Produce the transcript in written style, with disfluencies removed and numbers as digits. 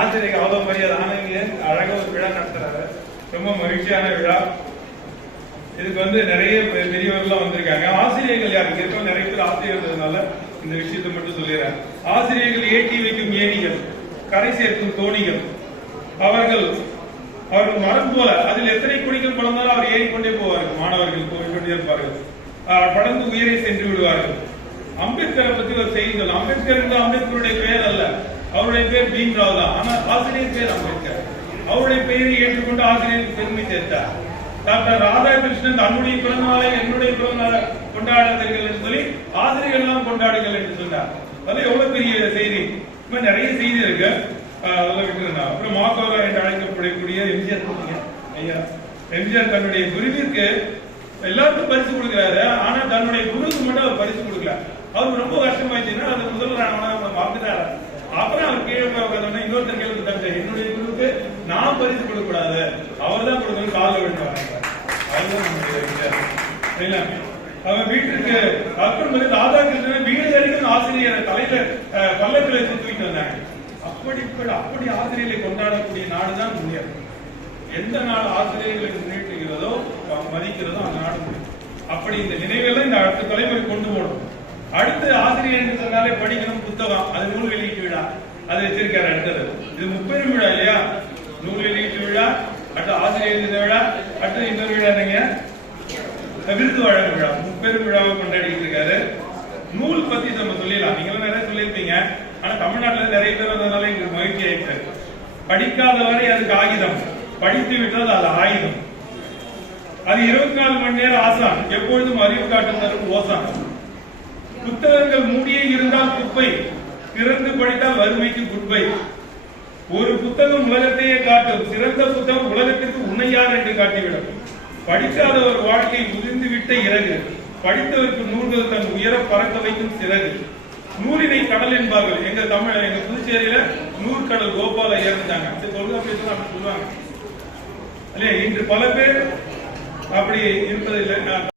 ஆசிரியருக்கு அவ்வளவு மரியாதை. ஆனவங்க அழகா ஒரு விழா நடத்துறாரு, ரொம்ப மகிழ்ச்சியான விழா. இதுக்கு நிறைய பெரியவர்கள் வந்திருக்காங்க. ஆசிரியர்கள் யார் இங்க இருக்க நிறைய பேர் ஆசிரியர்கள்னால இந்த விஷயத்தை மட்டும் சொல்லிடுறேன். ஆசிரியர்கள் ஏற்றி வைக்கும் ஏணிகள், கரை சேர்க்கும் தோணிகள். அவர்கள் மரம் போல அதில் எத்தனை குடிகள் படர்ந்தாலும் அவர் ஏறிக்கொண்டே போவார்கள். மாணவர்கள் போய்கொண்டே இருப்பார்கள், படர்ந்து உயரை சென்று விடுவார்கள். அம்பேத்கரை பத்தி ஒரு செய்தி சொல்ல. அம்பேத்கர் அம்பேத்கருடைய பெயர் அல்ல, அவருடைய பேர் பீம்ராவ் தான். ஆனால் ஆசிரியர் பேர் அம்பேத்கர். அவருடைய பெயரை ஏற்றுக்கொண்டு ஆசிரியருக்கு பெருமை சேர்த்தார். டாக்டர் ராதாகிருஷ்ணன் தன்னுடைய பிறந்த நாளை என்னுடைய பிறந்த நாளை கொண்டாடுங்கள் என்று சொல்லி ஆசிரியர்கள் எல்லாம் கொண்டாடுங்கள் என்று சொன்னார். அது எவ்வளவு பெரிய செய்தி. நிறைய செய்தி இருக்கு, அதெல்லாம் விட்டுருந்தா. அப்புறம் மாக்கோரா என்று அழைக்கப்படக்கூடிய எம்ஜிஆர் ஐயா, எம்ஜிஆர் தன்னுடைய குருவிற்கு எல்லாருக்கும் பரிசு கொடுக்கிறாரு. ஆனா தன்னுடைய குருவுக்கு மட்டும் அவர் பரிசு கொடுக்கல. அவருக்கு ரொம்ப கஷ்டமாயிடுச்சுன்னா அது முதல்வர் மறந்துட்டாரு. அப்புறம் அவர் கீழே உட்காந்து இன்னொருத்தர் கேள்வி தந்து, என்னுடைய குருவுக்கு நான் பரிசு கொடுக்க கூடாது, அவர் தான் கொடுக்கணும், காலில் விழுந்தாங்க. அவன் வீட்டுக்கு அப்புறம் ராதாகிருஷ்ணன் வீடு வரைக்கும் ஆசிரியர் தலையில பல்லக்கில தூக்கிட்டு வந்தாங்க. அப்படி ஆசிரியர்களை கொண்டாடக்கூடிய நாடுதான் முன்னேறும். எந்த நாடு ஆசிரியர்களை முன்னேற்றுகிறதோ மதிக்கிறதோ அந்த நாடு முடியும். அப்படி இந்த நினைவெல்லாம் இந்த அடுத்த தலைமுறை கொண்டு போகணும். அடுத்து ஆசிரியர் என்று சொன்னாலே படிக்கணும், புத்தகம், அது நூல் வெளியீட்டு விழா அது வச்சிருக்காரு. அடுத்தது இது முப்பெரும் விழா இல்லையா? நூல் வெளியீட்டு விழா, அடுத்து ஆசிரியர் விழா, அடுத்து இன்னொரு விழா என்னங்க, விருது வழங்கும் விழா. முப்பெரும் விழாவை கொண்டாடிட்டு இருக்காரு. நூல் பத்தி நம்ம சொல்லிடலாம். நீங்களும் நிறைய சொல்லியிருப்பீங்க. ஆனா தமிழ்நாட்டுல நிறைய பேர் வந்ததுனால எங்களுக்கு மகிழ்ச்சி ஆயிடுச்சு. படிக்காத வரை அதுக்கு ஆயுதம், படித்து விட்டால் அது ஆயுதம். அது 24 மணி நேரம் ஆசான், எப்பொழுதும் அறிவு காட்டு தரும் ஓசான். புத்தகங்கள் மூடியே இருந்தால் குப்பை, திறந்து படித்தால் வறுமைக்கு குட்பை. ஒரு புத்தகம் உலகத்தையே காட்டும், சிறந்த புத்தகம் உலகத்திற்கு உன்னை யார் என்று காட்டிவிடும். படிக்காத ஒரு வாழ்க்கை உதிர்ந்து விட்ட இறகு, படித்தவருக்கு நூல்கள் தன் உயர பறக்க வைக்கும் சிறகு. நூலினை கடல் என்பார்கள். எங்க புதுச்சேரியில நூற்கடல் கோபால இறந்தாங்க. அப்படி சொல்லுவாங்க இல்லையா? இன்று பல பேர் அப்படி இருப்பதில்லை.